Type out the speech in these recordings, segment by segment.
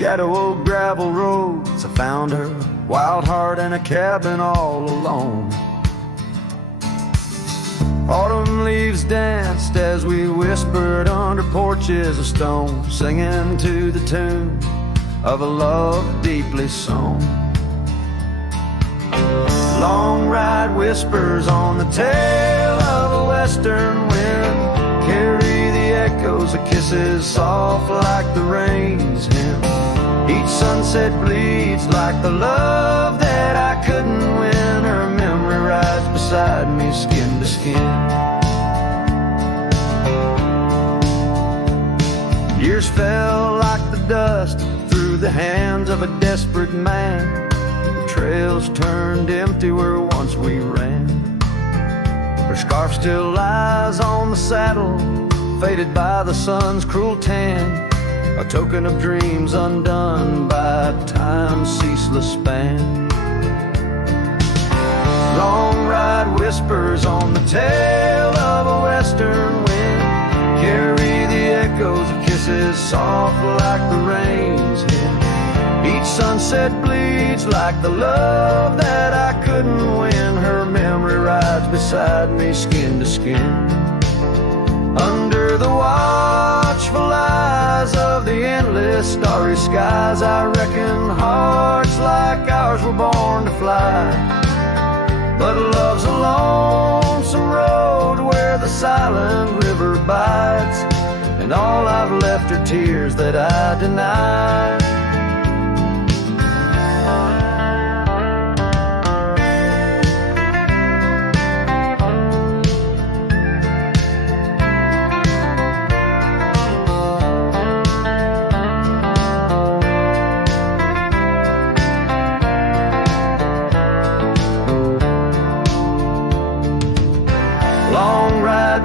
shadow of gravel roads, I found her, wild heart in a cabin all alone. Autumn leaves danced as we whispered under porches of stone, singing to the tune of a love deeply sown. Long ride whispers on the tail of a western wind carry the echoes of kisses soft like the rain's hymn. Each sunset bleeds like the love that I couldn't win. Her memory rides beside me, skin to skin. Years fell like the dust through the hands of a desperate man. The trails turned empty where once we ran. Her scarf still lies on the saddle, faded by the sun's cruel tan, a token of dreams undone by time's ceaseless span. Long ride whispers on the tail of a western wind carry the echoes of kisses soft like the rain's hymn. Each sunset bleeds like the love that I couldn't win. Her memory rides beside me, skin to skin. Under the watchful eyes of the endless starry skies, I reckon hearts like ours were born to fly. But love's a lonesome road where the silent river bites, and all I've left are tears that I deny.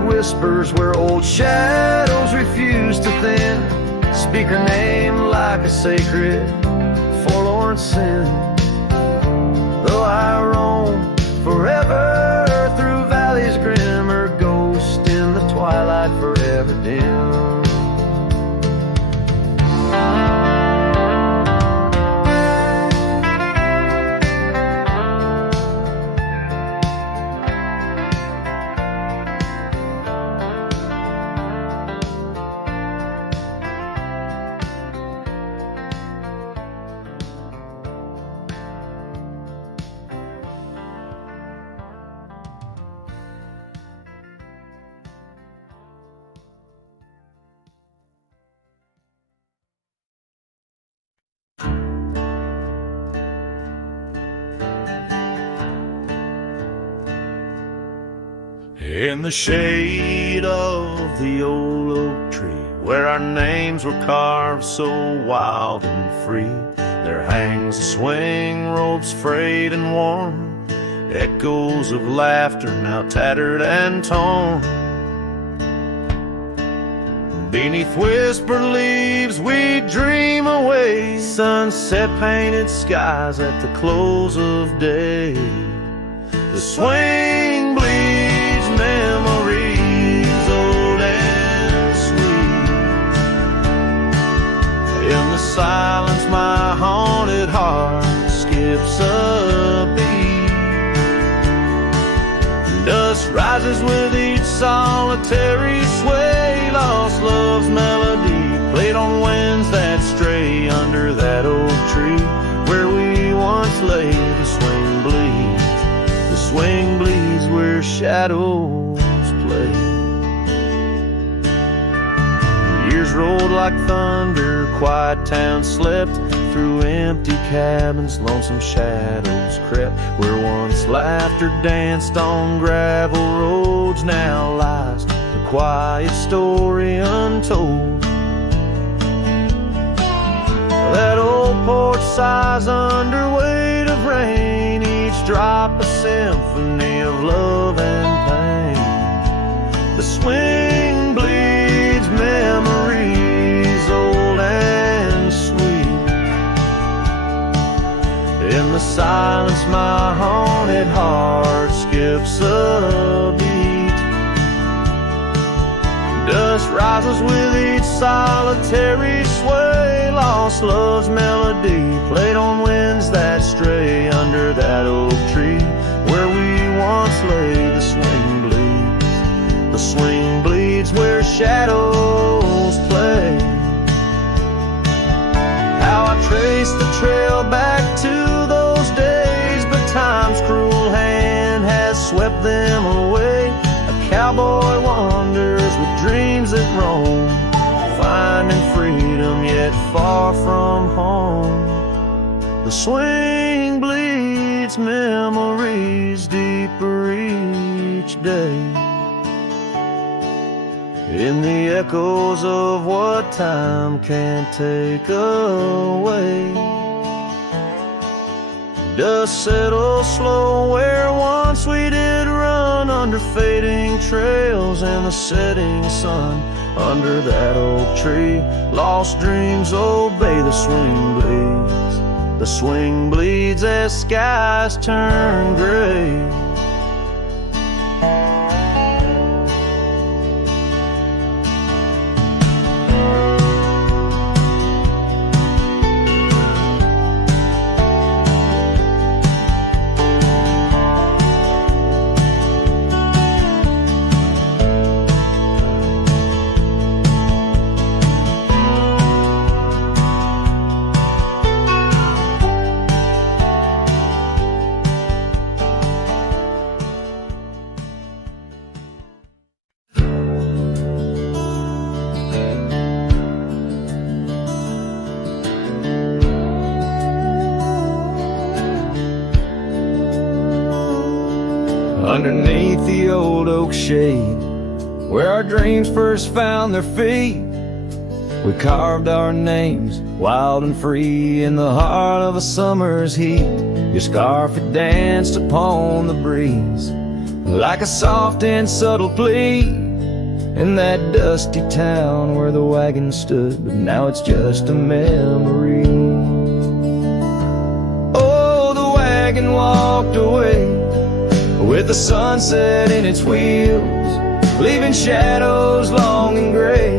Whispers where old shadows refuse to thin, speak her name like a sacred, forlorn sin. Though I roam forever through valleys grim, her ghost in the twilight forever dim. In the shade of the old oak tree, where our names were carved so wild and free, there hangs a swing, ropes frayed and worn, echoes of laughter now tattered and torn. Beneath whispered leaves we dream away, sunset painted skies at the close of day. The swing bleeds memories old and sweet. In the silence my haunted heart skips a beat. Dust rises with each solitary sway, lost love's melody played on winds that stray. Under that old tree where we once lay, the swing bleeds where shadows play. Years rolled like thunder, quiet towns slept through empty cabins, lonesome shadows crept where once laughter danced on gravel roads. Now lies the quiet story untold. That old porch sighs under weight of rain, each drop a symphony of love and pain. The swing bleeds memories old and sweet. In the silence my haunted heart skips a beat. Dust rises with each solitary sway. Lost love's melody played on winds that stray. Under that oak tree where we once lay, the swing bleeds. The swing bleeds where shadows play. How I trace the trail back to those days, but time's cruel hand has swept them away. A cowboy wanders with dreams that roam, finding freedom yet far from home. The swing bleeds memories deeper each day, in the echoes of what time can't take away. Dust settles slow where once we did run, under fading trails and the setting sun. Under that oak tree, lost dreams obey. The swing bleeds. The swing bleeds as skies turn gray. Underneath the old oak shade, where our dreams first found their feet, we carved our names wild and free in the heart of a summer's heat. Your scarf had danced upon the breeze like a soft and subtle plea in that dusty town where the wagon stood, but now it's just a memory. Oh, the wagon walked away with the sunset in its wheels, leaving shadows long and gray,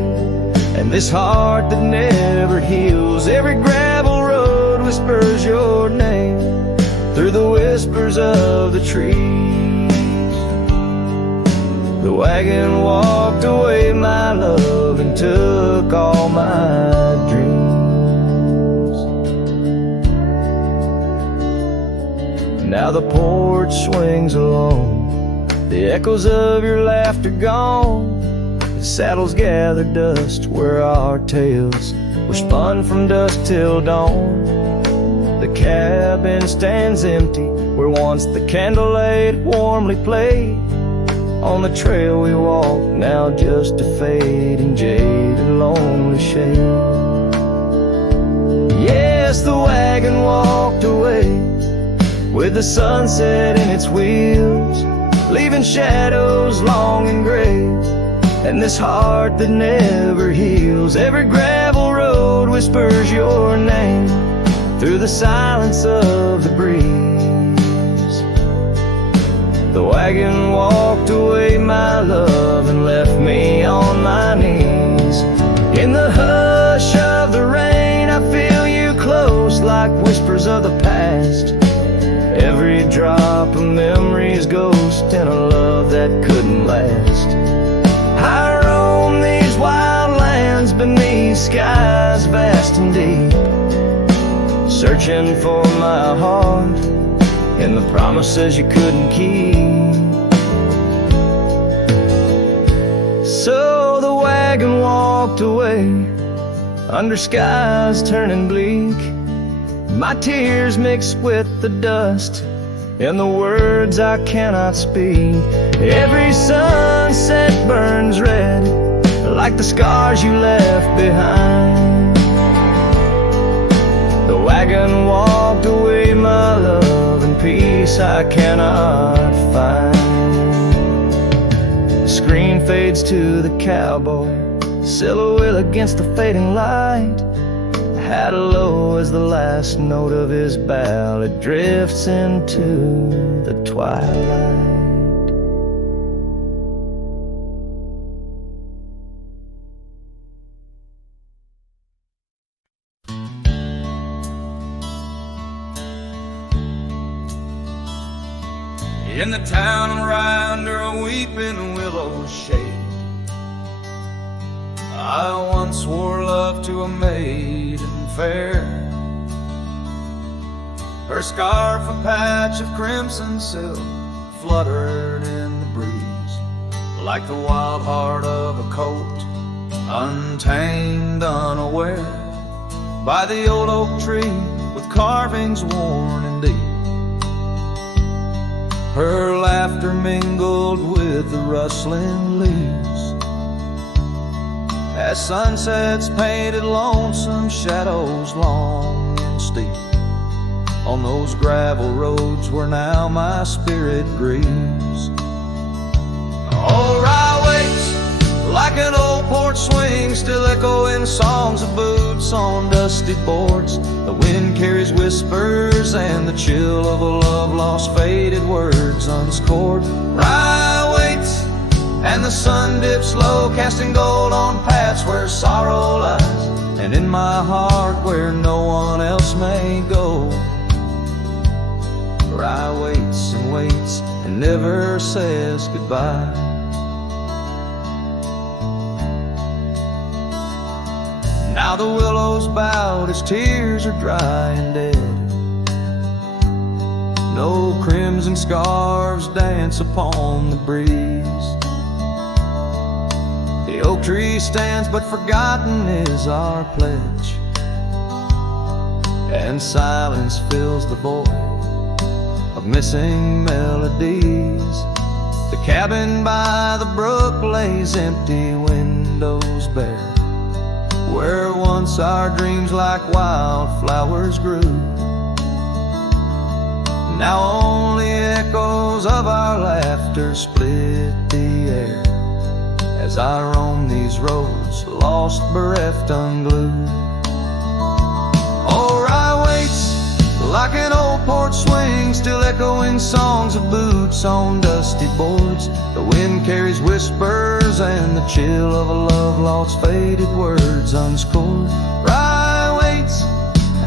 and this heart that never heals. Every gravel road whispers your name through the whispers of the trees. The wagon walked away, my love, and took all my dreams. Now the porch swings alone, the echoes of your laughter gone. The saddles gather dust where our tales were spun from dusk till dawn. The cabin stands empty where once the candlelight warmly played. On the trail we walk, now just a fading jaded lonely shade. Yes, the wagon walked away with the sunset in its wheels, leaving shadows long and gray, and this heart that never heals. Every gravel road whispers your name through the silence of the breeze. The wagon walked away, my love, and left me on my knees. In the hush of the rain, I feel you close like whispers of the past. Every drop of memory's ghost in a love that couldn't last. I roam these wild lands beneath skies vast and deep, searching for my heart in the promises you couldn't keep. So the wagon walked away under skies turning bleak. My tears mixed with the dust and the words I cannot speak. Every sunset burns red like the scars you left behind. The wagon walked away, my love, and peace I cannot find. The screen fades to the cowboy, silhouette against the fading light. Hat low as the last note of his ballad drifts into the twilight. in the town right under a weeping willow shade. I once swore love to a maiden fair. Her scarf, a patch of crimson silk, fluttered in the breeze, like the wild heart of a colt, untamed, unaware, by the old oak tree with carvings worn and deep. Her laughter mingled with the rustling leaves, as sunsets painted lonesome shadows long and steep on those gravel roads where now my spirit grieves. Oh, Rye waits like an old porch swing, still echoing songs of boots on dusty boards. The wind carries whispers and the chill of a love lost, faded words unscored. Rye waits and the sun dips low, casting gold on paths where sorrow lies, and in my heart where no one else may go. Rye waits and never says goodbye. Now the willows bowed as tears are dry and dead. No crimson scarves dance upon the breeze. The oak tree stands, but forgotten is our pledge, and silence fills the void of missing melodies. The cabin by the brook lays empty, windows bare, where once our dreams like wildflowers grew. Now only echoes of our laughter split the air, as I roam these roads, lost, bereft, unglued. Oh, Rye waits like an old porch swing, still echoing songs of boots on dusty boards. The wind carries whispers and the chill of a love lost, faded words unscored. Rye waits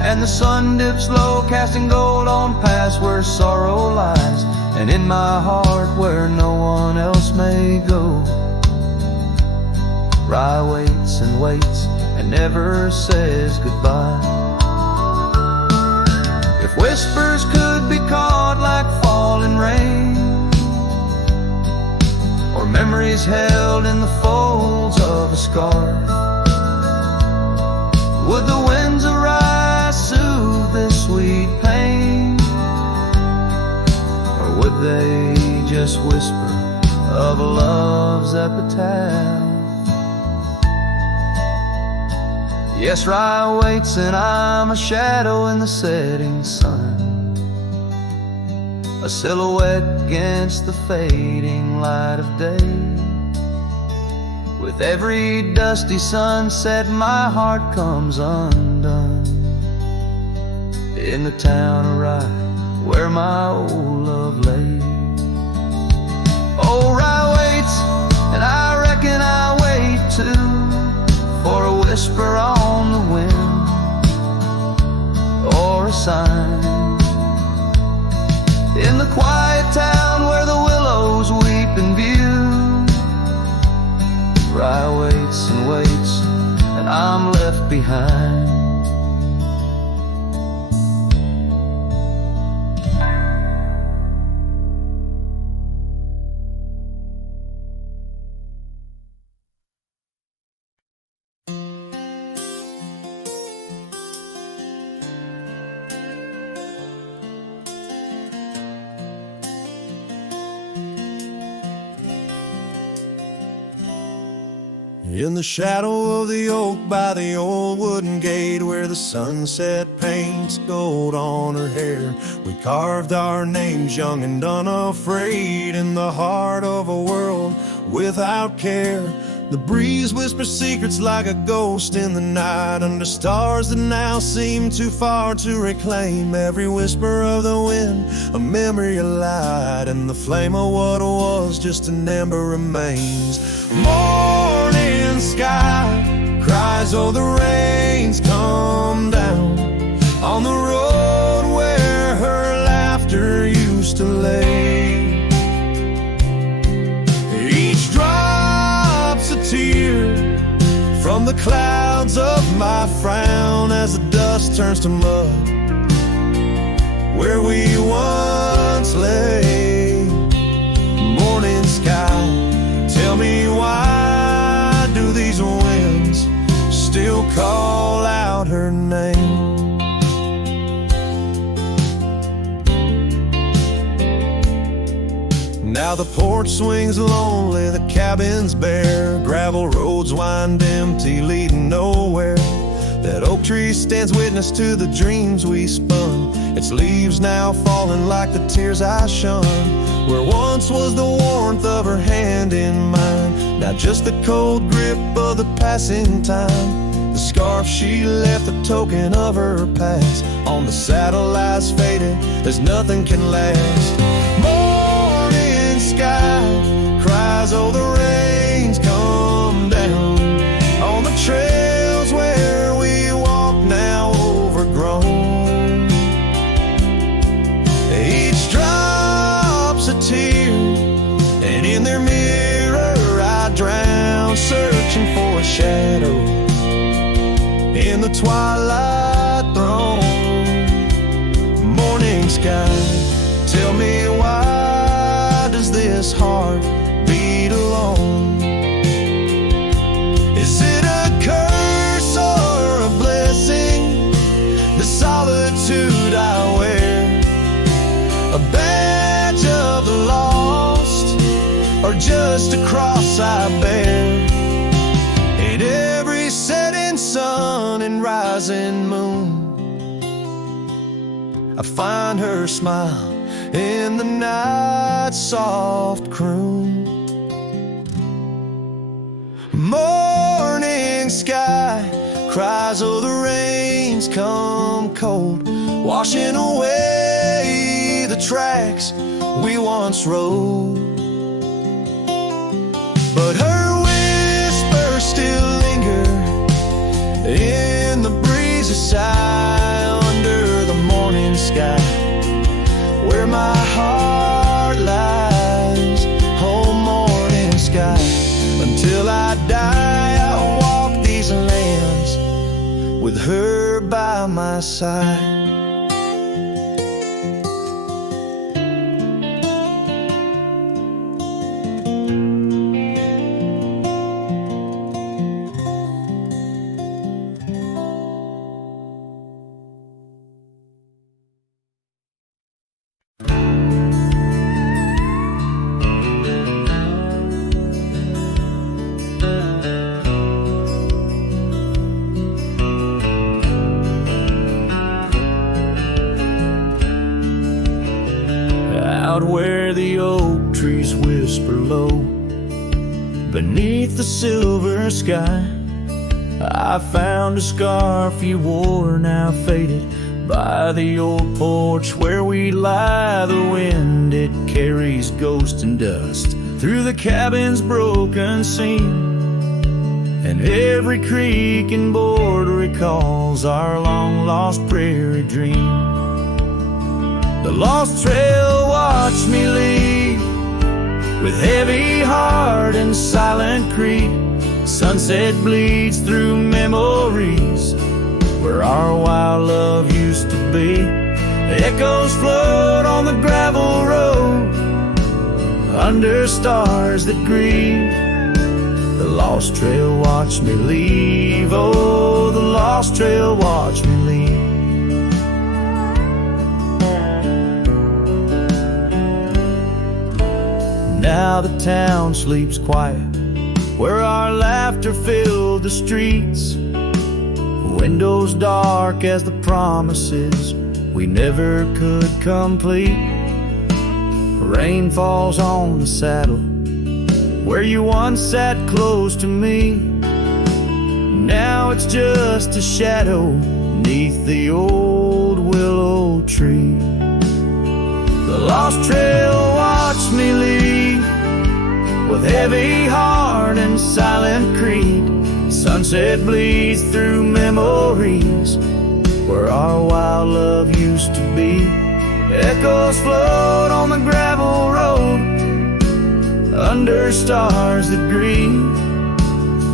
and the sun dips low, casting gold on paths where sorrow lies, and in my heart where no one else may go. Rye waits and never says goodbye. If whispers could be caught like falling rain, or memories held in the folds of a scarf, would the winds arise soothe this sweet pain, or would they just whisper of a love's epitaph? Yes, Rye waits and I'm a shadow in the setting sun, a silhouette against the fading light of day. With every dusty sunset my heart comes undone, in the town of Rye where my old love lay. Oh, Rye waits and I reckon I wait too, for a whisper on the wind, or a sign in the quiet town where the willows weep in view. Rye waits and I'm left behind. In the shadow of the oak by the old wooden gate, where the sunset paints gold on her hair, we carved our names young and unafraid, in the heart of a world without care. The breeze whispers secrets like a ghost in the night, under stars that now seem too far to reclaim. Every whisper of the wind, a memory of light, and the flame of what was just an ember remains. Morning sky cries, oh the rain's come down, on the road where her laughter used to lay. the clouds of my frown as the dust turns to mud where we once lay. Morning sky, tell me why do these winds still call out her name? Now the porch swings lonely, the cabin's bare, gravel roads wind empty, leading nowhere. That oak tree stands witness to the dreams we spun, its leaves now falling like the tears I shun. Where once was the warmth of her hand in mine, now just the cold grip of the passing time. The scarf she left, a token of her past. On the saddle lies faded, there's nothing can last. Morning sky cries, oh the rains come down on the trails where we walk now overgrown. Each drop's a tear, and in their mirror I drown, searching for a shadow in the twilight throne. Morning sky, tell me why does this heart beat alone? Is it a curse or a blessing, the solitude I wear? A badge of the lost, or just a cross I bear? In every setting sun and rising moon, I find her smile in the night's soft croon. Morning sky cries, oh the rains come cold, washing away the tracks we once rode. But her whispers still linger in the breezy sigh under the morning sky, where my heart lies. Oh morning sky, until I die I'll walk these lands with her by my side. Where the oak trees whisper low beneath the silver sky, I found a scarf you wore, now faded, by the old porch where we lie. The wind, it carries ghost and dust through the cabin's broken seam, and every creak and board recalls our long-lost prairie dream. The lost trail watched me leave with heavy heart and silent creep. Sunset bleeds through memories where our wild love used to be. Echoes float on the gravel road under stars that grieve. The lost trail watched me leave. Oh, the lost trail watched me leave. Now the town sleeps quiet where our laughter filled the streets. Windows dark as the promises we never could complete. Rain falls on the saddle where you once sat close to me. Now it's just a shadow neath the old willow tree. The lost trail watched me leave with heavy heart and silent creed. Sunset bleeds through memories where our wild love used to be. Echoes float on the gravel road under stars that grieve.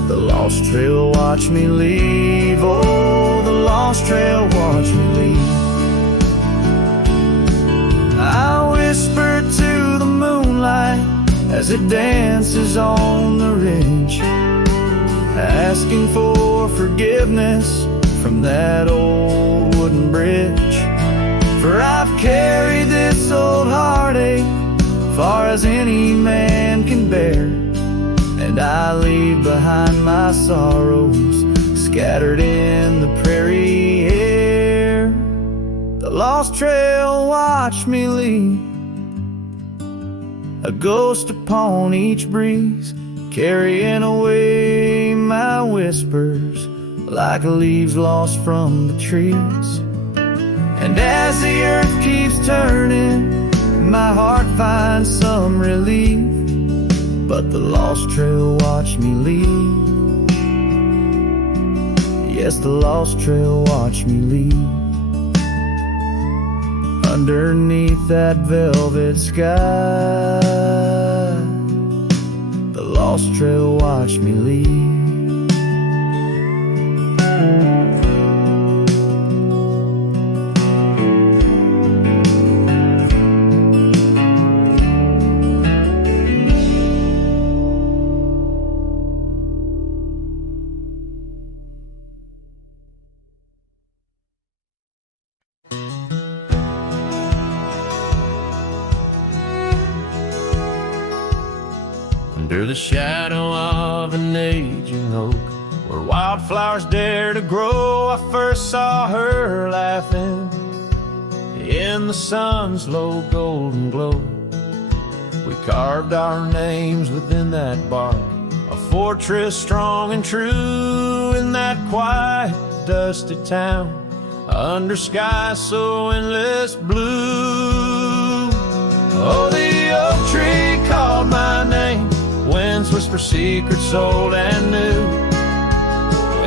The lost trail watch me leave. Oh, the lost trail watch me leave. I whisper to the moonlight as it dances on the ridge, asking for forgiveness from that old wooden bridge. For I've carried this old heartache far as any man can bear, and I leave behind my sorrows scattered in the prairie air. The lost trail watch me leave, a ghost upon each breeze, carrying away my whispers like leaves lost from the trees. And as the earth keeps turning, my heart finds some relief, but the lost trail watch me leave. Yes, the lost trail watch me leave. Underneath that velvet sky, the lost trail watch me leave. Under the shadow of an aging oak, where wildflowers dare to grow, I first saw her laughing in the sun's low golden glow. We carved our names within that bark, a fortress strong and true in that quiet, dusty town, under skies so endless blue. Oh, the oak tree called my name, winds whisper secrets old and new,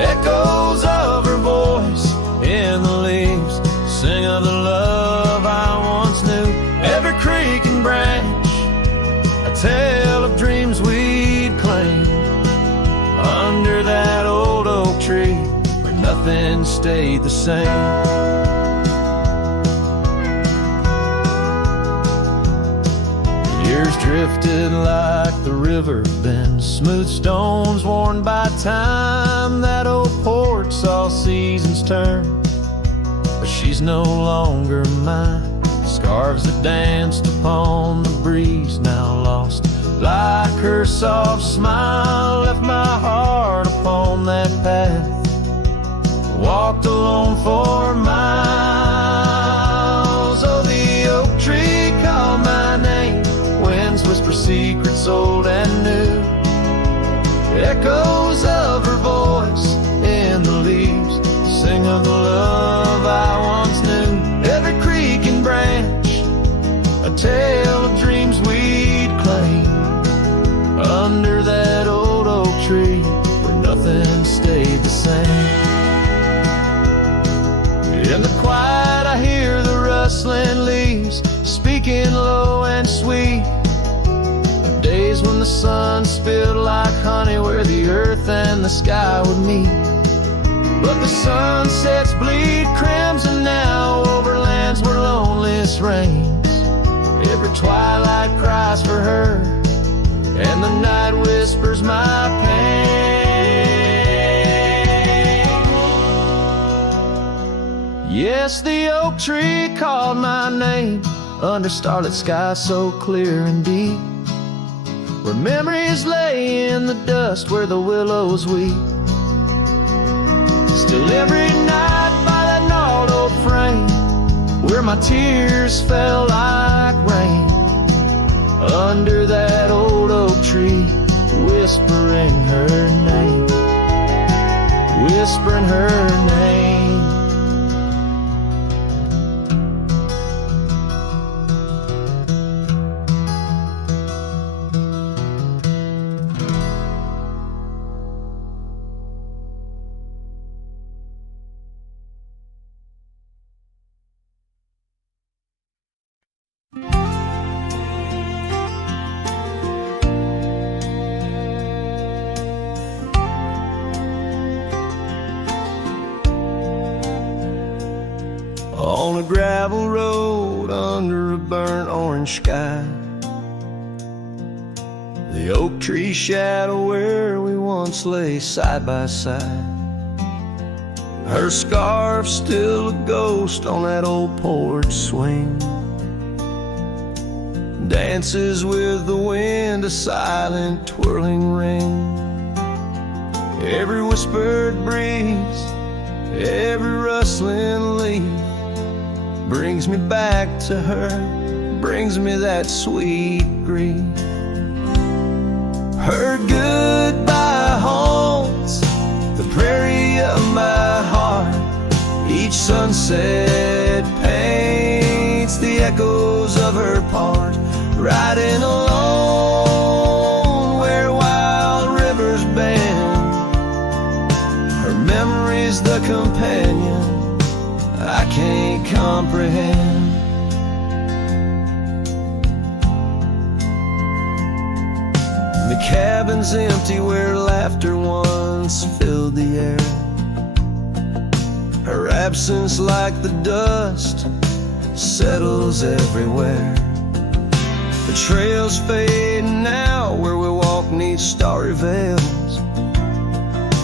echoes of her voice in the leaves sing of the love I once knew. Every creek and branch, a tale of dreams we'd claim, under that old oak tree where nothing stayed the same. Years drifted like the river bends, smooth stones worn by time. That old porch saw seasons turn, but she's no longer mine. Scarves that danced upon the breeze now lost, like her soft smile left my heart upon that path. Walked alone for miles. Oh, the oak tree called my name, winds whisper secrets old and new, echoes of her voice in the leaves sing of the love I once knew. Every creek and branch, a tale of dreams we'd claim, under that old oak tree where nothing stayed the same. In the quiet I hear the rustling leaves speaking low and sweet, of days when the sun spilled like honey where the earth and the sky would meet. But the sunsets bleed crimson now over lands where loneliness reigns. Every twilight cries for her, and the night whispers my pain. Yes, the oak tree called my name, under starlit skies so clear and deep, where memories lay in the dust where the willows weep. Still every night by that gnarled old frame, where my tears fell like rain, under that old oak tree, whispering her name, whispering her name. orange sky, the oak tree shadow where we once lay side by side. Her scarf still a ghost on that old porch swing, dances with the wind, a silent twirling ring. Every whispered breeze, every rustling leaf brings me back to her, brings me that sweet grief. Her goodbye haunts the prairie of my heart. Each sunset paints the echoes of her part. Riding alone where wild rivers bend, her memory's the companion I can't comprehend. The cabin's empty where laughter once filled the air. Her absence like the dust settles everywhere. The trails fade now where we walk neath starry veils,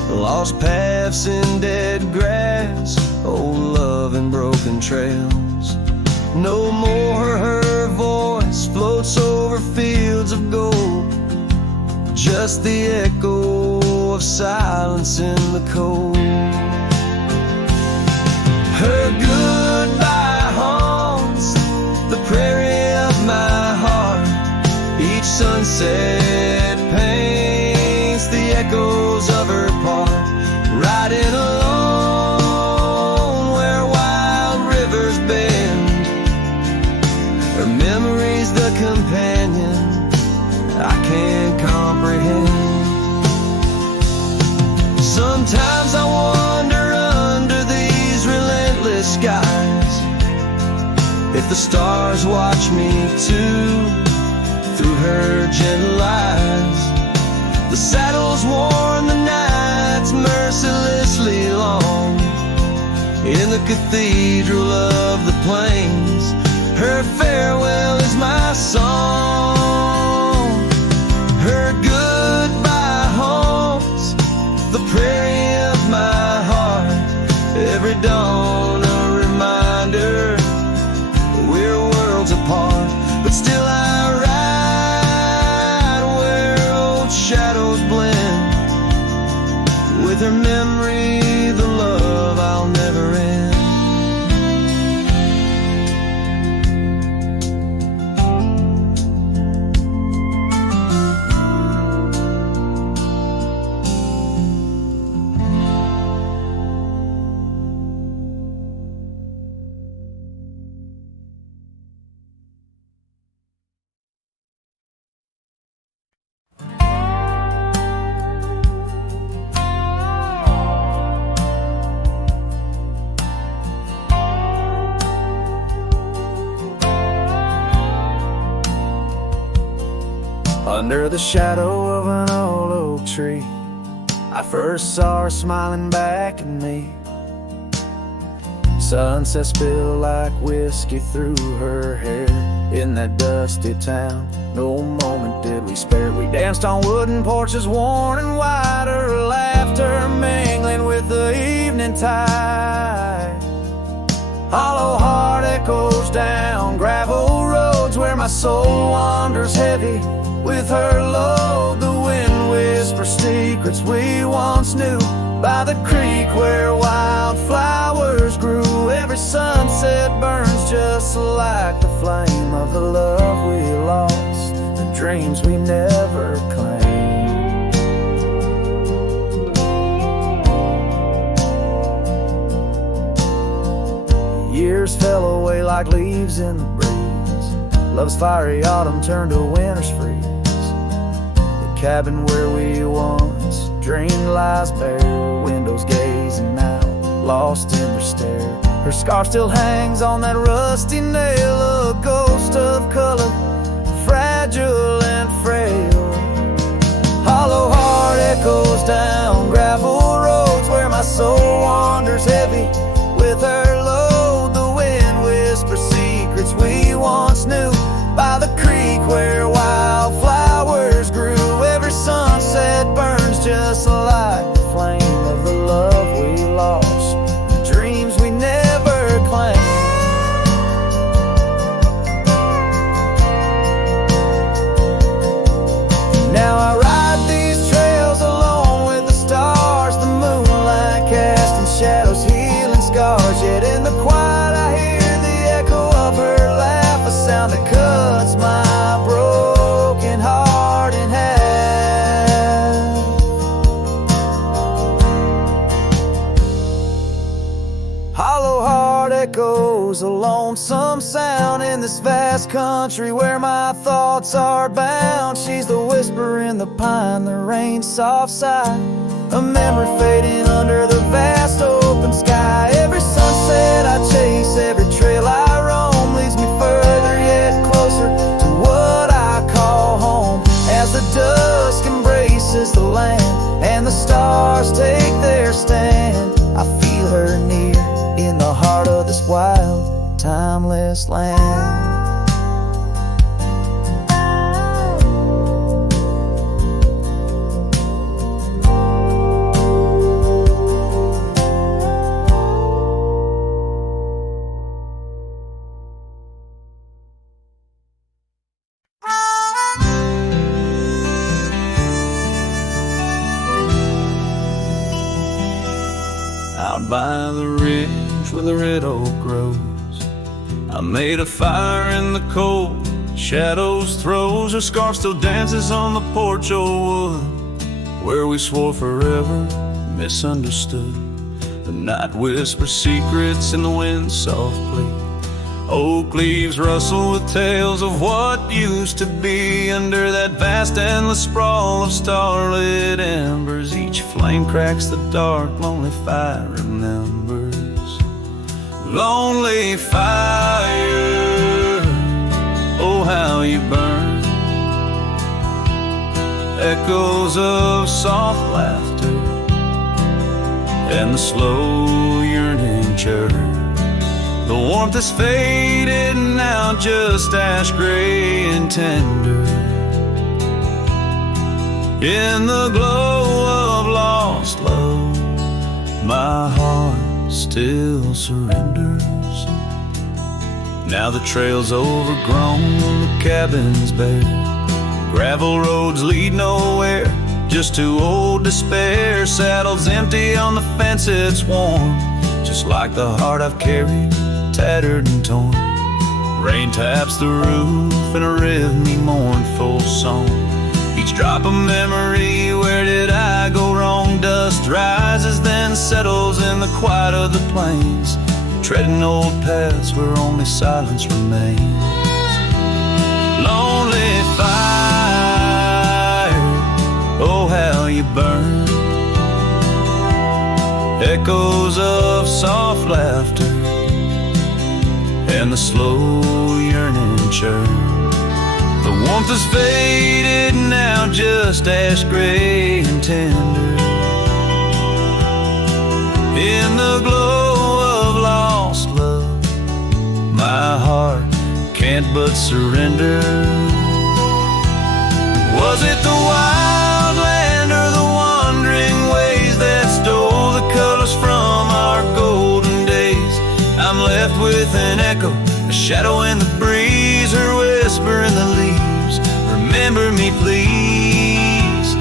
lost paths in dead grass, old love and broken trails. No more her voice floats over fields of gold, just the echo of silence in the cold. Her goodbye haunts the prairie of my heart. Each sunset paints the echoes of her part. Riding alone where wild rivers bend, her memory's the companion I can't comprehend. Sometimes I wonder under these relentless skies if the stars watch me too through her gentle eyes. The saddle's worn, the night's mercilessly long. In the cathedral of the plains, her farewell is my song. Her goodbye haunts the prairie of my heart. Every dawn a reminder we're worlds apart, but still I ride where old shadows blend. With her memory, the love I'll never end. Under the shadow of an old oak tree, I first saw her smiling back at me. Sunset spilled like whiskey through her hair. In that dusty town, no moment did we spare. We danced on wooden porches worn and wide, her laughter mingling with the evening tide. Hollow heart echoes down gravel roads where my soul wanders heavy with her load. The wind whispers secrets we once knew by the creek where wildflowers grew. Every sunset burns just like the flame of the love we lost, the dreams we never claimed. Years fell away like leaves in the breeze. Love's fiery autumn turned to winter's freeze. Cabin where we once dreamed lies bare, windows gazing out, lost in their stare. Her scarf still hangs on that rusty nail, a ghost of color, fragile and frail. Hollow heart echoes down gravel roads where my soul wanders heavy with her load. The wind whispers secrets we once knew by the sound that cuts my broken heart in half. Hollow heart echoes, a lonesome sound in this vast country where my thoughts are bound. She's the whisper in the pine, the rain's soft sigh, a memory fading under the vast open sky. Every sunset I chase, every trail I roam leads me further yet closer to what I call home. As the dusk embraces the land and the stars take their stand, I feel her near in the heart of this wild, timeless land. Out by the ridge where the red oak grows, I made a fire in the cold, shadows throws. Her scarf still dances on the porch, old wood, where we swore forever, misunderstood. The night whispers secrets in the wind softly. Oak leaves rustle with tales of what used to be. Under that vast endless sprawl of starlit embers, each flame cracks the dark, lonely fire remembers. Lonely fire, oh how you burn. Echoes of soft laughter and the slow yearning churn. The warmth is faded now, just ash gray and tender. In the glow of lost love, my heart still surrenders. Now the trail's overgrown, the cabin's bare. Gravel roads lead nowhere, just to old despair. Saddle's empty on the fence, it's warm, just like the heart I've carried, tattered and torn. Rain taps the roof in a rhythmy, mournful song. Each drop a memory, where did I go wrong? Dust rises, then settles in the quiet of the plains, treading old paths where only silence remains. Lonely fire, oh how you burn. Echoes of soft laughter and the slow yearning churn. The warmth is faded now, just ash gray and tender. In the glow of lost love, my heart can't but surrender. Was it the wild land or the wandering ways that stole the colors from our golden days? I'm left with an echo, a shadow in the breeze, her whisper in the leaves. Remember me, please.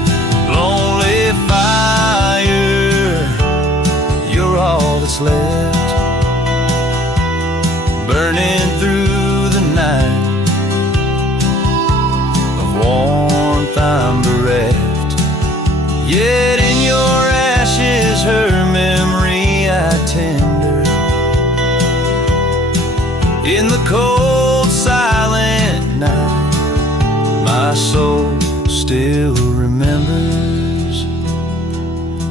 Lonely fire, you're all that's left, burning through the night. Of warmth I'm bereft, yet in your ashes her memory I tender. In the cold, silent night, my soul still remembers.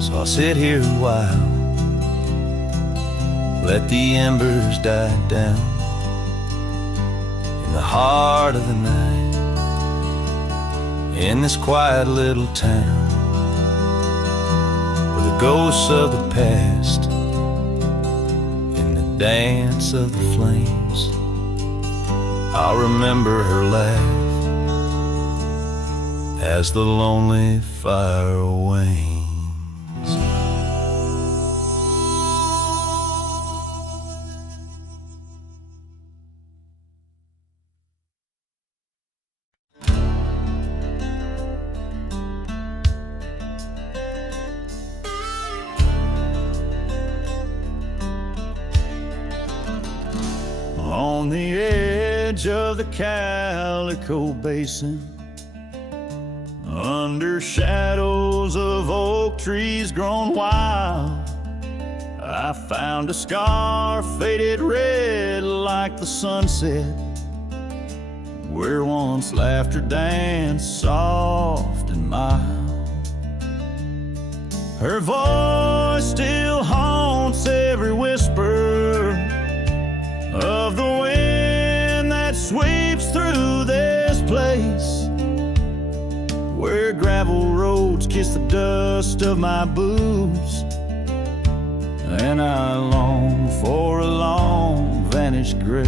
So I'll sit here a while, let the embers die down. In the heart of the night, in this quiet little town, where the ghosts of the past, in the dance of the flames, I'll remember her laugh as the lonely fire wanes. On the edge of the Calico Basin, under shadows of oak trees grown wild, I found a scar faded red like the sunset, where once laughter danced soft and mild. Her voice still haunts every whisper of the wind that sweeps through this place, where gravel roads kiss the dust of my boots, and I long for a long vanished grace.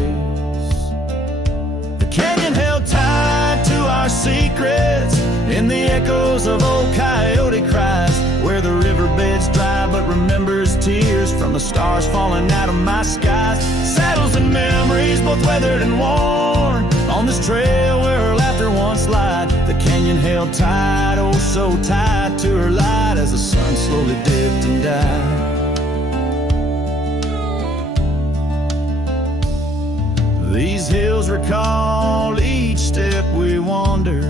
The canyon held tight to our secrets in the echoes of old coyote cries, where the riverbed's dry but remembers tears from the stars falling out of my skies. Saddles and memories both weathered and worn on this trail where her laughter once lied. The canyon held tight, oh so tight to her light, as the sun slowly dipped and died. These hills recall each step we wander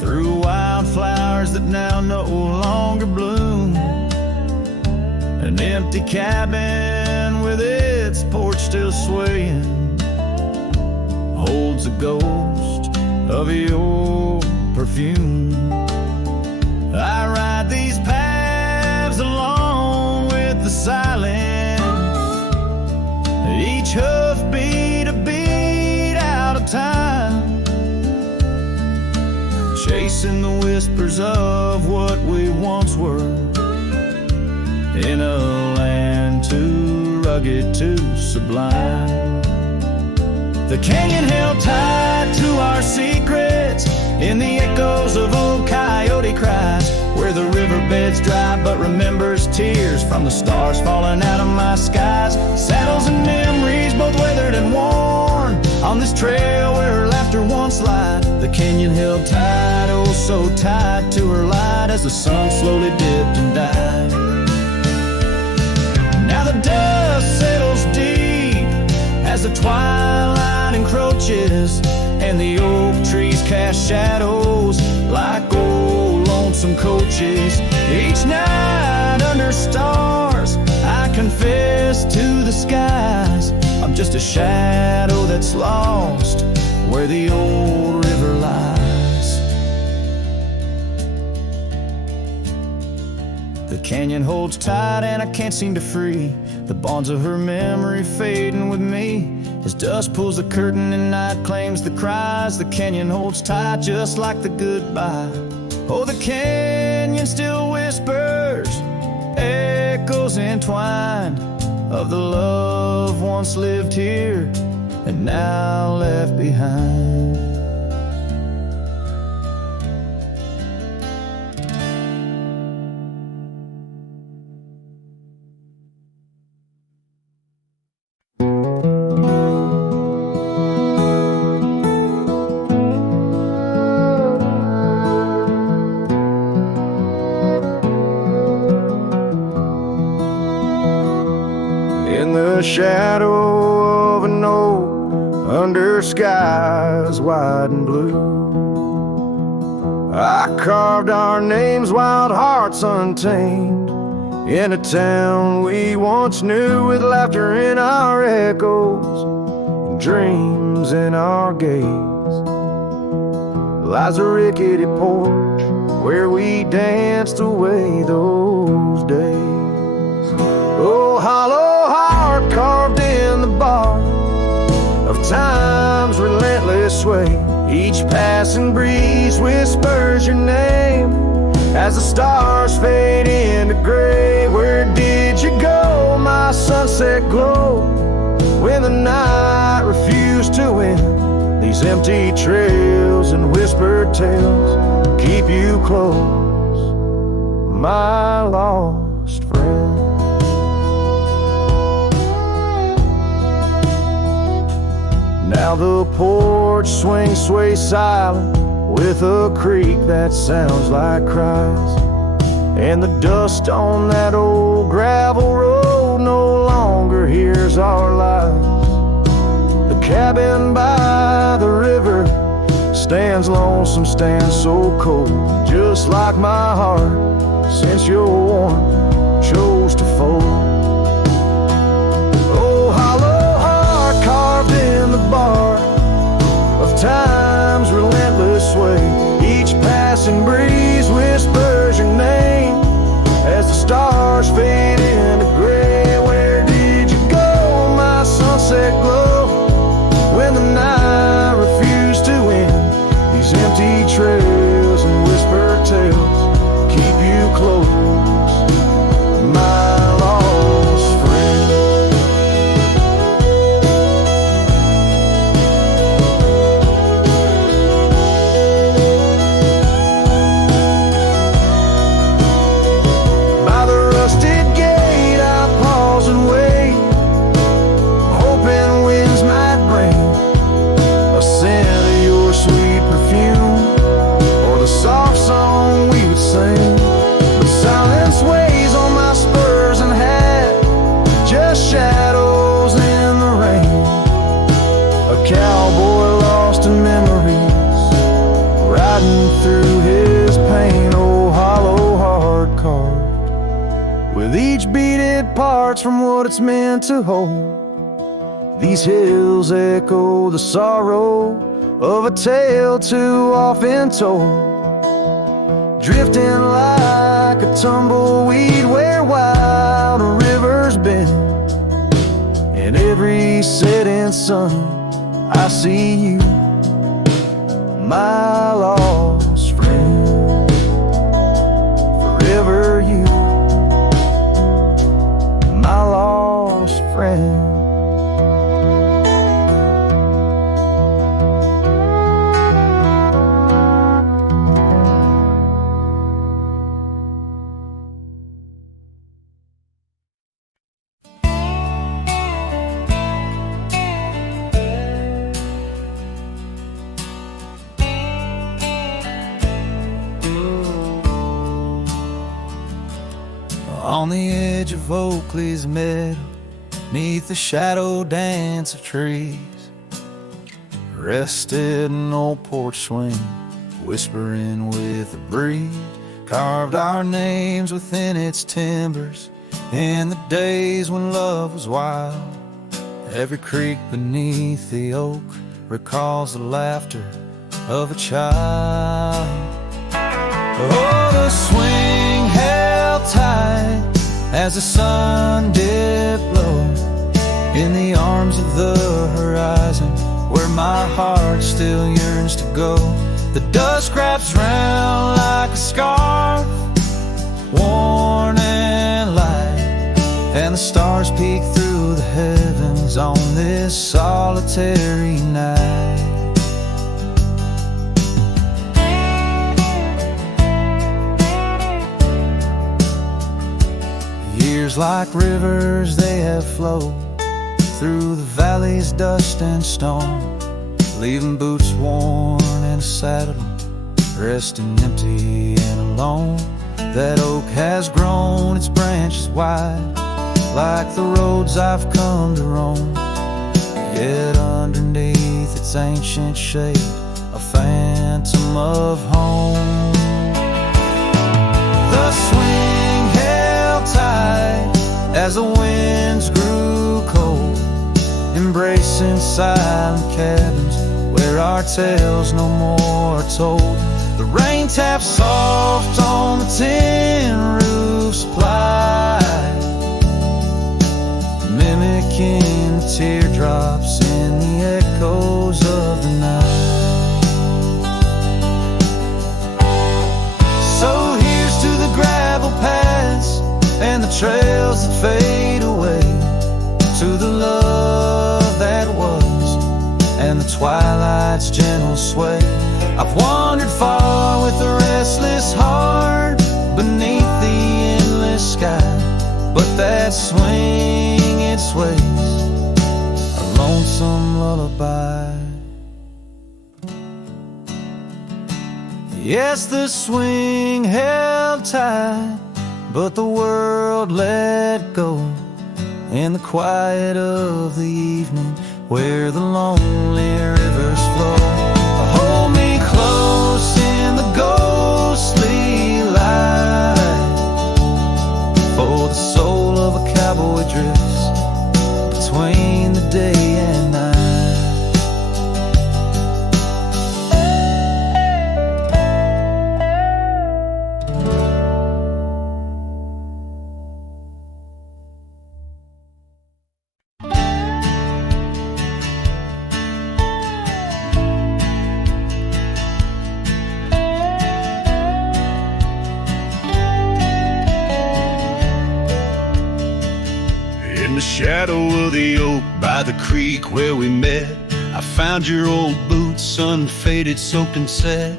through wildflowers that now no longer bloom. An empty cabin with its porch still swaying holds a ghost of your perfume. I ride these paths along with the silence, each hoofbeat a beat out of time, chasing the whispers of what we once were, in a land too rugged, too sublime. The canyon held tight to our secrets in the echoes of old coyote cries, where the riverbed's dry but remembers tears from the stars falling out of my skies. Saddles and memories both weathered and worn on this trail where her laughter once lied. The canyon held tight, oh so tight to her light, as the sun slowly dipped and died. Now the dust settles deep as the twilight encroaches, and the oak trees cast shadows like old lonesome coaches. Each night under stars I confess to the skies, I'm just a shadow that's lost where the old river lies. The canyon holds tight and I can't seem to free the bonds of her memory fading with me. As dusk pulls the curtain and night claims the cries, the canyon holds tight just like the goodbye. Oh, the canyon still whispers, echoes entwined of the love once lived here and now left behind. The shadow of an oak under skies wide and blue, I carved our names, wild hearts untamed, in a town we once knew, with laughter in our echoes and dreams in our gaze. Lies a rickety porch where we danced away those days. Oh, hollow heart carved in the bark of time's relentless sway. Each passing breeze whispers your name as the stars fade into gray. Where did you go, my sunset glow, when the night refused to end? These empty trails and whispered tales keep you close, my lost friend. Now the porch swings sway silent with a creak that sounds like cries, and the dust on that old gravel road no longer hears our lies. The cabin by the river stands lonesome, stands so cold, just like my heart, since your warmth chose to fold. Oh, hollow heart carved in the bark of time's relentless sway. Each passing breeze whispers your name as the stars fade into gray. Where did you go, my sunset glow, when the night refused to end? These empty trails and whispered tales keep you close, my lost friend. By the rusted gate I pause and wait, hoping winds might bring a scent of your sweet perfume, or the soft song we would sing. But silence weighs on my spurs and hat, just shadows in the rain. A cowboy lost in memories, riding through his pain. Oh, hollow heart carved with each beat it parts from what it's meant to hold. These hills echo the sorrow of a tale too often told, drifting like a tumbleweed where wild rivers bend. In every setting sun I see you, my lost friend. Forever you, my lost friend. On the edge of Oakley's meadow, neath the shadow dance of trees, rested an old porch swing, whispering with the breeze. Carved our names within its timbers in the days when love was wild. Every creek beneath the oak recalls the laughter of a child. Oh, the swing held tight as the sun dipped low in the arms of the horizon, where my heart still yearns to go. The dust wraps round like a scarf, worn and light, and the stars peek through the heavens on this solitary night. Years like rivers they have flowed through the valley's dust and stone, leaving boots worn and a saddle, resting empty and alone. That oak has grown its branches wide, like the roads I've come to roam, yet underneath its ancient shade, a phantom of home. The swing held tight as the winds grew cold, embracing silent cabins where our tales no more are told. The rain taps soft on the tin roof's plight, mimicking the teardrops in the echoes of the night. So here's to the gravel paths and the trails that fade away, to the love that was and the twilight's gentle sway. I've wandered far with a restless heart beneath the endless sky, but that swing it sways, a lonesome lullaby. Yes, the swing held tight, but the world let go in the quiet of the evening, where the lonely rivers flow. Hold me close in the ghostly light, for the soul of a cowboy drifts between the day and night. In the shadow of the oak by the creek where we met, I found your old boots, unfaded, soaked and set.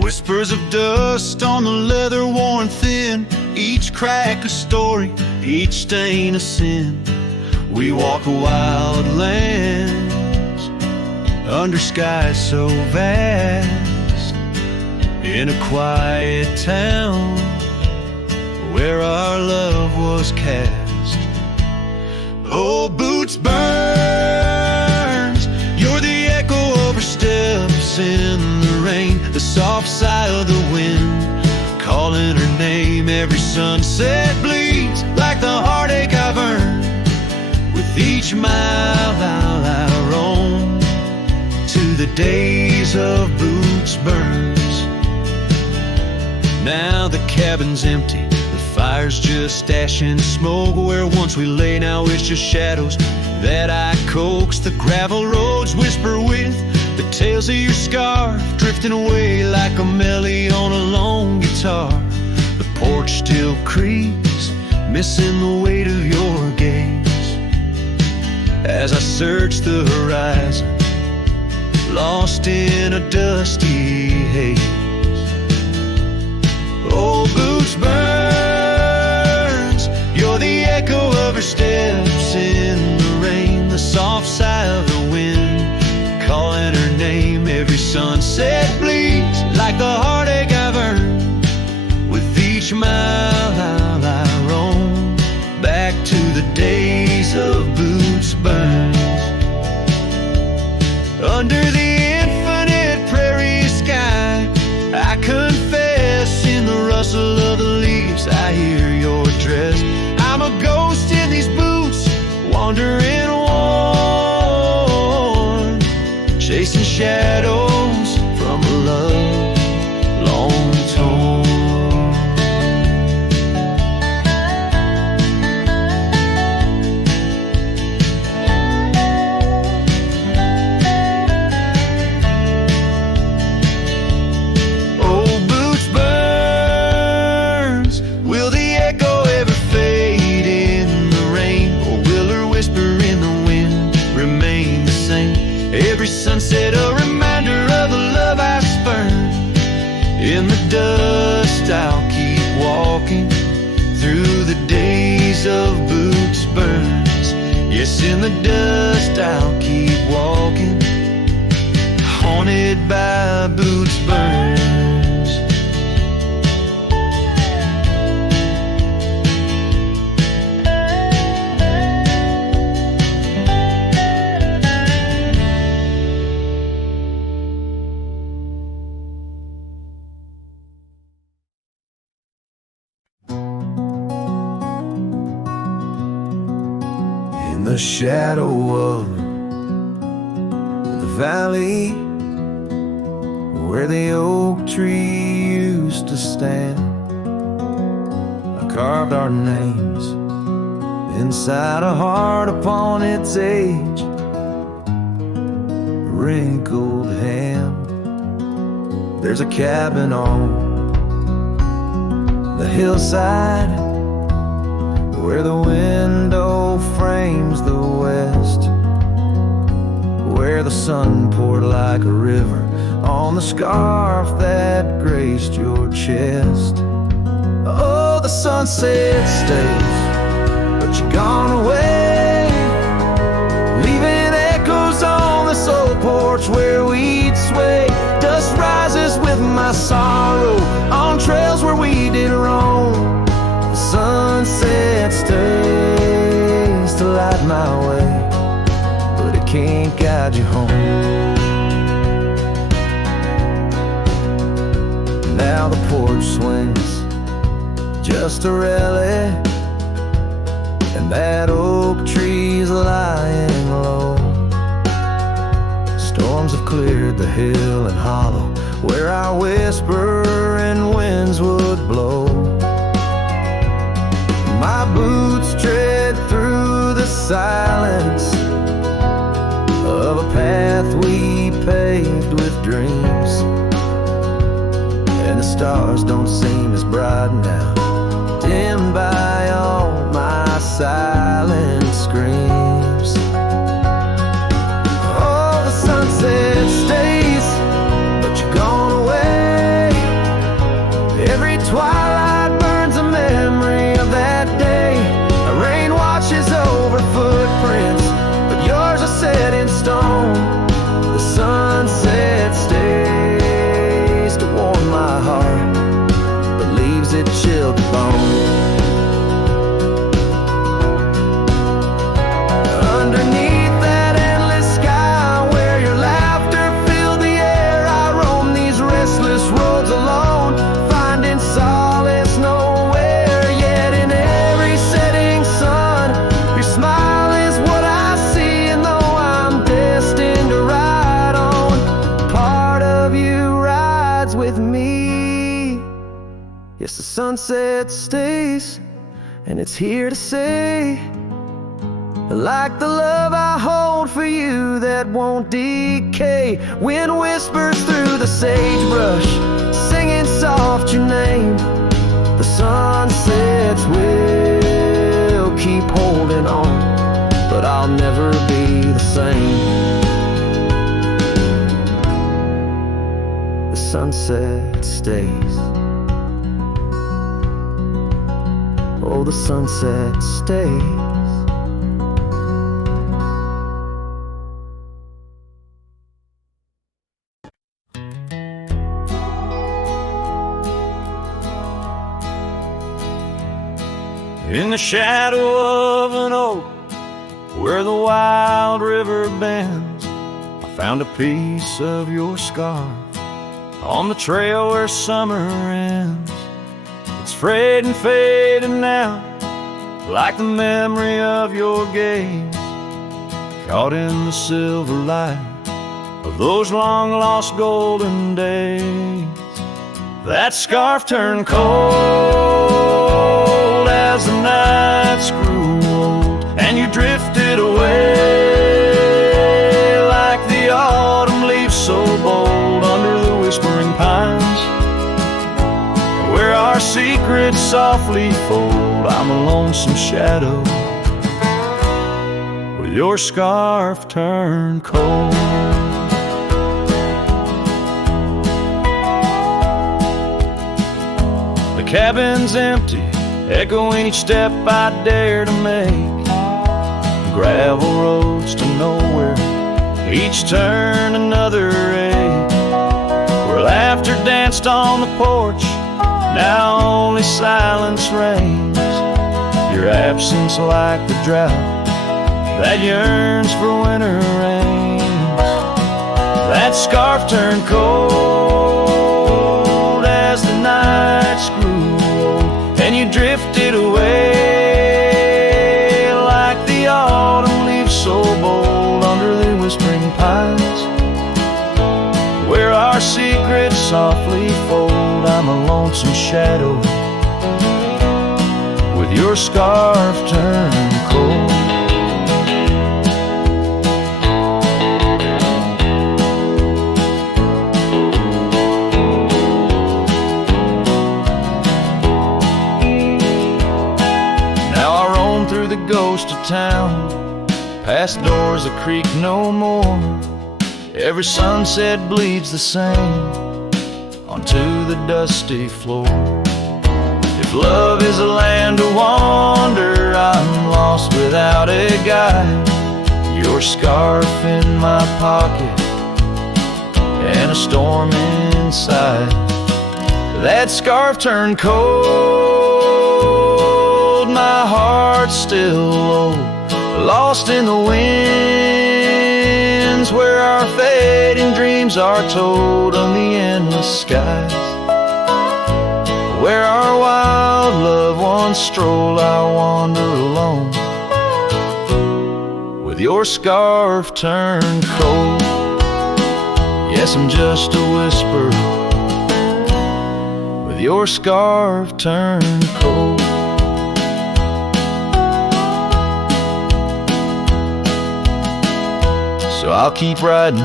Whispers of dust on the leather worn thin, each crack a story, each stain a sin. We walk wild lands under skies so vast, in a quiet town where our love was cast. Oh, boots burns, you're the echo of her steps in the rain, the soft sigh of the wind, calling her name. Every sunset bleeds like the heartache I've earned. With each mile I roam to the days of Boots Burns. Now the cabin's empty, fire's just ash and smoke. Where once we lay, now it's just shadows that I coax. The gravel roads whisper with the tales of your scar, drifting away like a melody on a lone guitar. The porch still creaks, missing the weight of your gaze, as I search the horizon, lost in a dusty haze. Oh, Boots burns, you're the echo of her steps in the rain, the soft sigh of the wind, calling her name. Every sunset bleeds like the heartache I've earned. With each mile I roam back to the days of Boots Burns. Under the infinite prairie sky, I confess, in the rustle of the leaves I hear your dress. I'm a ghost in these boots, wandering worn, chasing shadows from a love long torn. Sunset, a reminder of the love I spurned. In the dust I'll keep walking through the days of Boots Burns. Yes, in the dust I'll keep walking, haunted by Boots Burns. In the shadow of the valley where the oak tree used to stand, I carved our names inside a heart upon its age, wrinkled hand. There's a cabin on the hillside where the window frames the west, where the sun poured like a river on the scarf that graced your chest. Oh, the sunset stays, but you're gone away, leaving echoes on this old porch where we'd sway. Dust rises with my sorrow on trails where we did roam. Sunset stays to light my way, but it can't guide you home. Now the porch swings just a relic, and that oak tree's lying low. Storms have cleared the hill and hollow where our whispering winds would blow. My boots tread through the silence of a path we paved with dreams, and the stars don't seem as bright now, dimmed by all my silent screams. Oh, the sunset stays, but you're gone away. Every twilight burns a memory of that day. The rain washes over footprints, but yours are set in stone. The sunset stays to warm my heart, but leaves it chilled to bone. Underneath that endless sky where your laughter filled the air, I roam these restless roads alone, finding solace nowhere. Yet in every setting sun, your smile is what I see, and though I'm destined to ride on, part of you rides with me. Yes, the sunset stays, and it's here to say, like the love I hold for you that won't decay. Wind whispers through the sagebrush, singing soft your name. The sunsets will keep holding on, but I'll never be the same. The sunset stays. Oh, the sunset stays. In the shadow of an oak where the wild river bends, I found a piece of your scarf on the trail where summer ends. It's frayed and faded now, like the memory of your gaze, caught in the silver light of those long lost golden days. That scarf turned cold as the nights grew old, and you drifted away like the autumn leaves so bold under the whispering pines, where our secrets softly fold. I'm a lonesome shadow with your scarf turned cold. The cabin's empty, echoing each step I dare to make. Gravel roads to nowhere, each turn another ache. Where laughter danced on the porch, now only silence reigns. Your absence like the drought that yearns for winter rains. That scarf turned cold as the nights grew old, and you drifted away like the autumn leaves so bold under the whispering pines, where our secrets softly fold. I'm a lonesome shadow with your scarf turned cold. Through the ghost of town, past doors that creak no more. Every sunset bleeds the same onto the dusty floor. If love is a land to wander, I'm lost without a guide. Your scarf in my pocket and a storm inside. That scarf turned cold, my heart's still low, lost in the wind lands where our fading dreams are told on the endless skies, where our wild loved ones stroll, I'll wander alone, with your scarf turned cold. Yes, I'm just a whisper, with your scarf turned cold. So I'll keep riding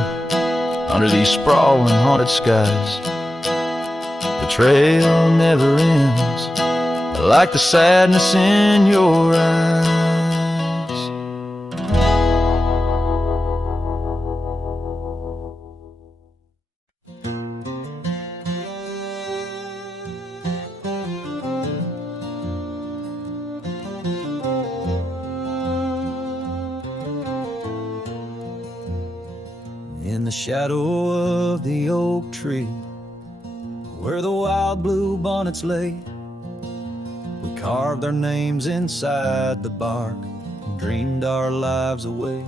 under these sprawling haunted skies. The trail never ends, like the sadness in your eyes. In the shadow of the oak tree, where the wild blue bonnets lay, we carved our names inside the bark and dreamed our lives away.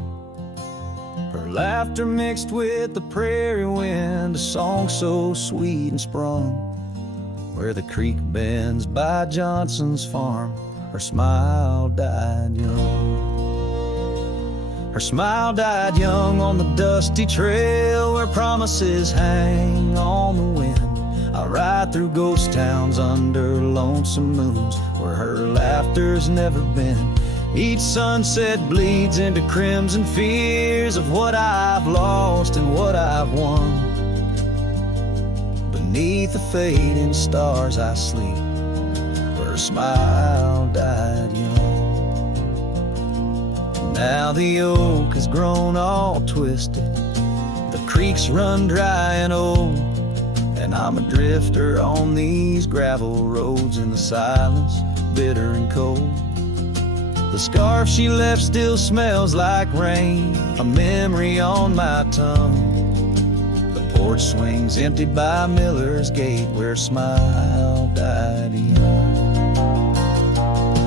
Her laughter mixed with the prairie wind, a song so sweet and sprung, where the creek bends by Johnson's farm. Her smile died young. Her smile died young on the dusty trail, where promises hang on the wind. I ride through ghost towns under lonesome moons, where her laughter's never been. Each sunset bleeds into crimson fears of what I've lost and what I've won. Beneath the fading stars I sleep, her smile died young. Now the oak has grown all twisted, the creeks run dry and old, and I'm a drifter on these gravel roads in the silence, bitter and cold. The scarf she left still smells like rain, a memory on my tongue. The porch swings empty by Miller's Gate, where a smile died young.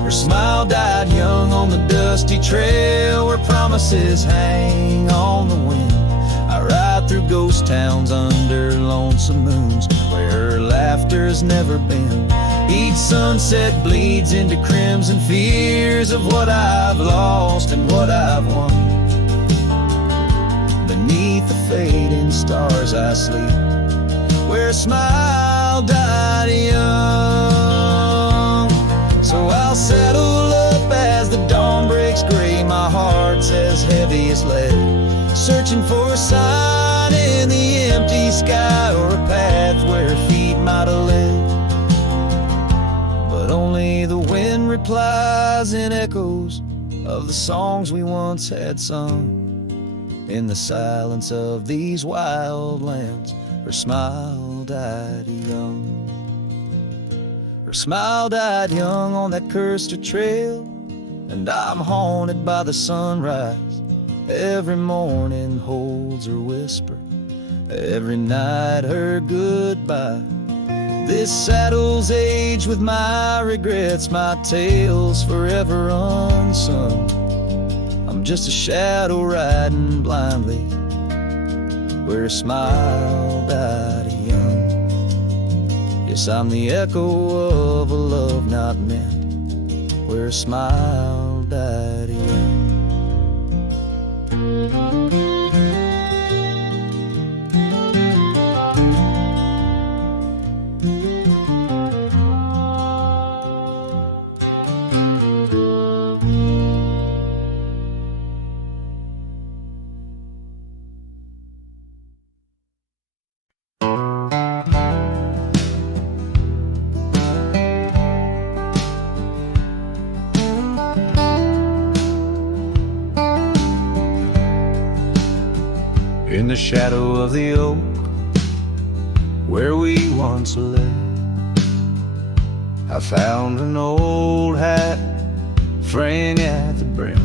Her smile died young on the dusty trail, where promises hang on the wind. I ride through ghost towns under lonesome moons, where her laughter's never been. Each sunset bleeds into crimson fears of what I've lost and what I've won. Beneath the fading stars I sleep, where a smile died young. So I'll settle up as the dawn breaks gray, my heart's as heavy as lead, searching for a sign in the empty sky, or a path where her feet might have led. But only the wind replies in echoes of the songs we once had sung. In the silence of these wild lands, her smile died young. Her smile died young on that cursed trail, and I'm haunted by the sunrise. Every morning holds her whisper, every night her goodbye. This saddle's aged with my regrets, my tale's forever unsung. I'm just a shadow riding blindly, where a smile died young. Yes, I'm the echo of a love not meant, where a smile died young. In the shadow of the oak, where we once lay, I found an old hat fraying at the brim.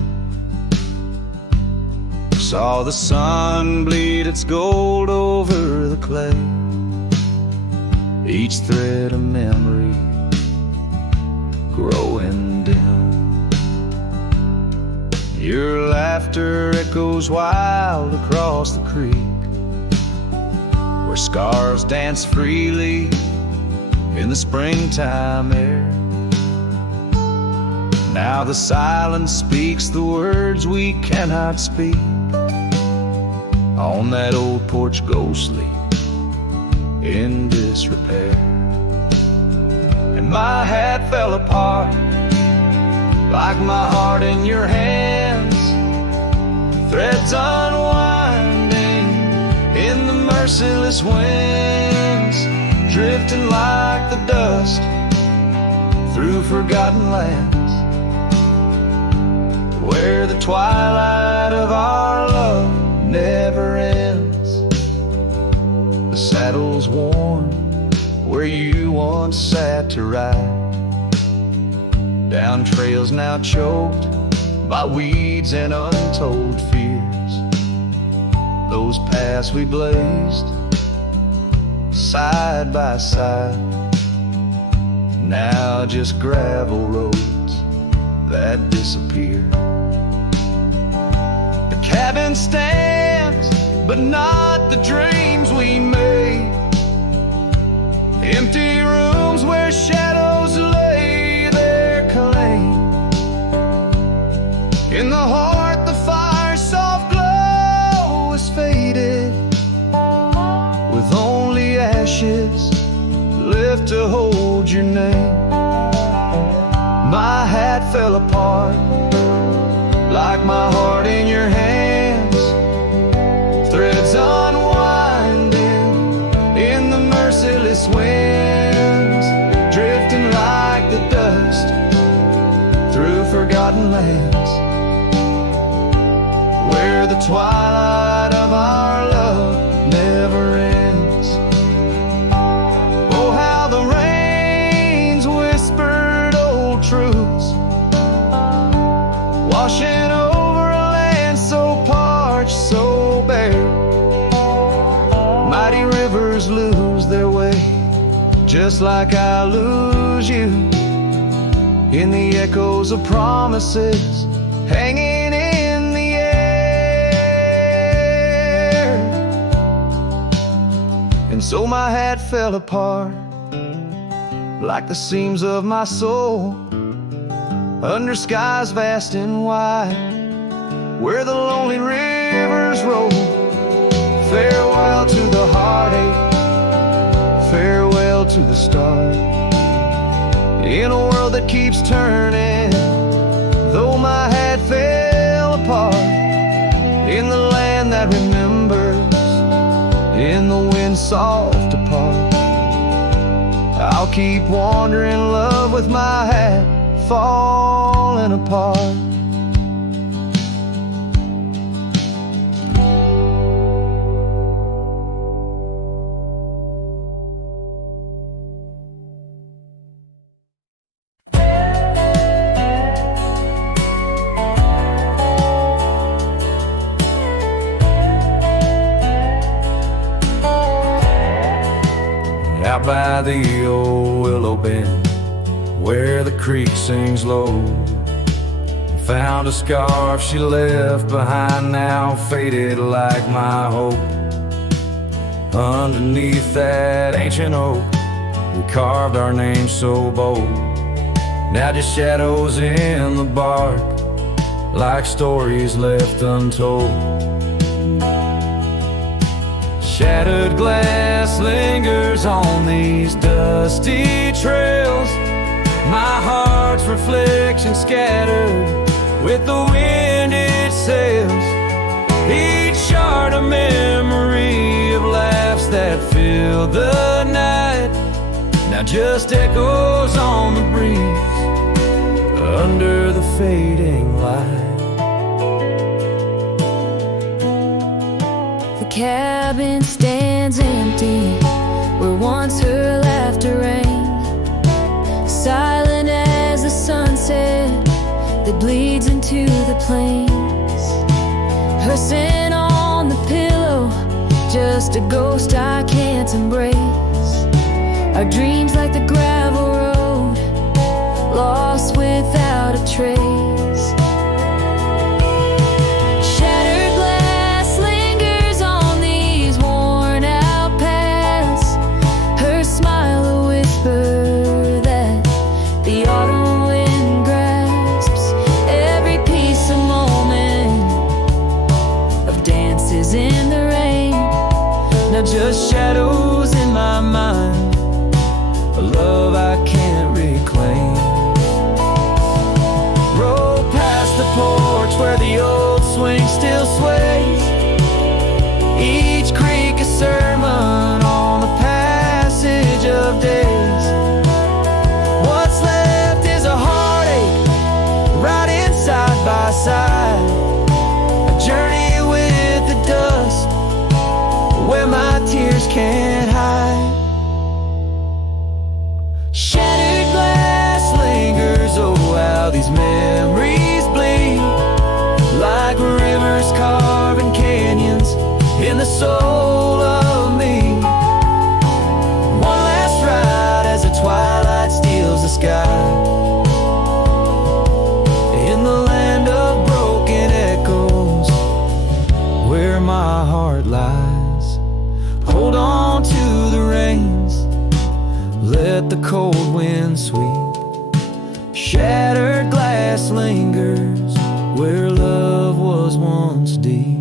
Saw the sun bleed its gold over the clay, each thread a memory growing dim. Your laugh laughter echoes wild across the creek, where scars dance freely in the springtime air. Now the silence speaks the words we cannot speak. On that old porch ghostly, in disrepair. And my hat fell apart, like my heart in your hands. Threads unwinding in the merciless winds, drifting like the dust through forgotten lands, where the twilight of our love never ends. The saddle's worn where you once sat to ride, down trails now choked by weeds and untold fears. Those paths we blazed side by side, now just gravel roads that disappear. The cabin stands, but not the dreams we made. Empty rooms where shadows lay their claim. In the heart the fire's soft glow is faded, with only ashes left to hold your name. My hat fell apart, like my heart in your hands. Threads unwinding in the merciless winds, drifting like the dust through forgotten lands, where the twilight of our love never ends. Oh, how the rains whispered old truths, washing over a land so parched, so bare. Mighty rivers lose their way, just like I lose you, in the echoes of promises hanging in the air. And so my hat fell apart, like the seams of my soul, under skies vast and wide, where the lonely rivers roll. Farewell to the heartache, farewell to the start, in a world that keeps turning, though my hat fell apart. In the land that remembers, in the wind's soft depart, I'll keep wandering love with my hat falling apart. Out by the old willow bend, where the creek sings low, found a scarf she left behind, now faded like my hope. Underneath that ancient oak, we carved our names so bold, now just shadows in the bark, like stories left untold. Shattered glass lingers on these dusty trails, my heart's reflection scattered with the wind it sails. Each shard a memory of laughs that filled the night, now just echoes on the breeze under the fading light. The cabin stands empty where once her laughter rang, silent as the sunset that bleeds into the plains. Her scent on the pillow, just a ghost I can't embrace. Our dreams like the gravel road, lost without a trace. just shadows in my mind, a love I can't reclaim. Roll past the porch where the old swing still sways, each creak a sermon on the passage of days. What's left is a heartache, riding side by side, a journey with the dust where my tears can't hide. Shattered glass lingers, oh how these memories bleed, like rivers carving canyons in the soul of me. One last ride as the twilight steals the sky, in the land of broken echoes where my heart lies. Hold on to the reins, let the cold wind sweep. Shattered glass lingers where love was once deep.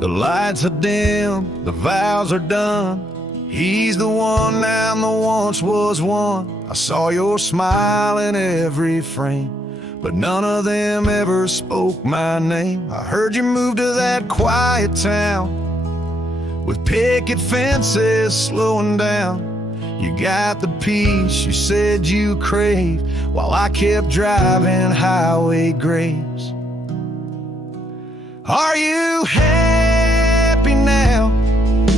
The lights are dim, the vows are done. He's the one now, the once was one. I saw your smile in every frame, but none of them ever spoke my name. I heard you moved to that quiet town with picket fences slowing down. You got the peace you said you craved while I kept driving highway graves. Are you happy now?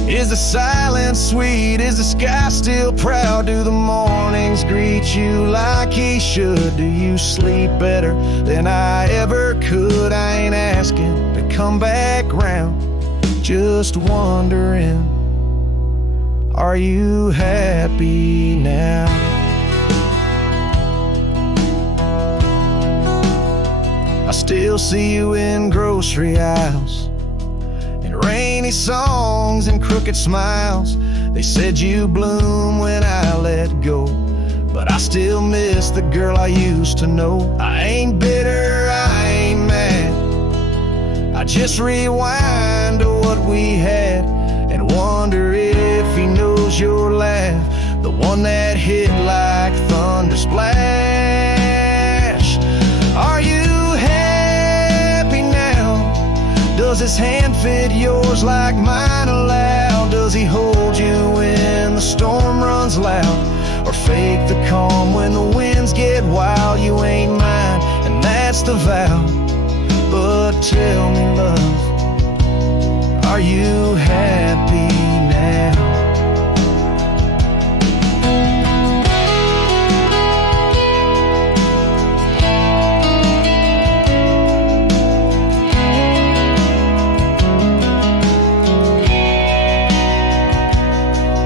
Is the silence sweet? Is the sky still proud? Do the mornings greet you like he should? Do you sleep better than I ever could? I ain't asking to come back round, just wondering, are you happy now? I still see you in grocery aisles, in rainy songs and crooked smiles. They said you bloom when I let go, but I still miss the girl I used to know. I ain't bitter, I ain't mad, I just rewind to what we had and wonder if he knows your laugh, the one that hit like thunder splash. Are you happy now? Does his hand fit yours like mine allow? Does he hold you when the storm runs loud, or fake the calm when the winds get wild? You ain't mine, and that's the vow. But tell me, love, are you happy now?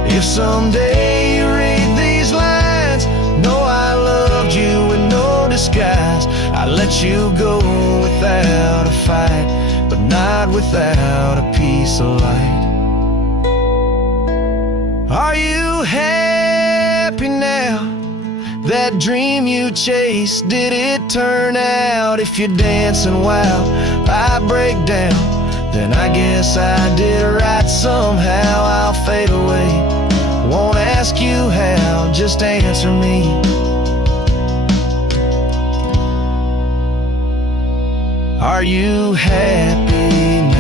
If someday you read these lines, know I loved you with no disguise. I let you go without a fight, but not without a piece of light. Are you happy now? That dream you chased, did it turn out? If you're dancing while I break down, then I guess I did right somehow. I'll fade away, won't ask you how, just answer me. Are you happy now?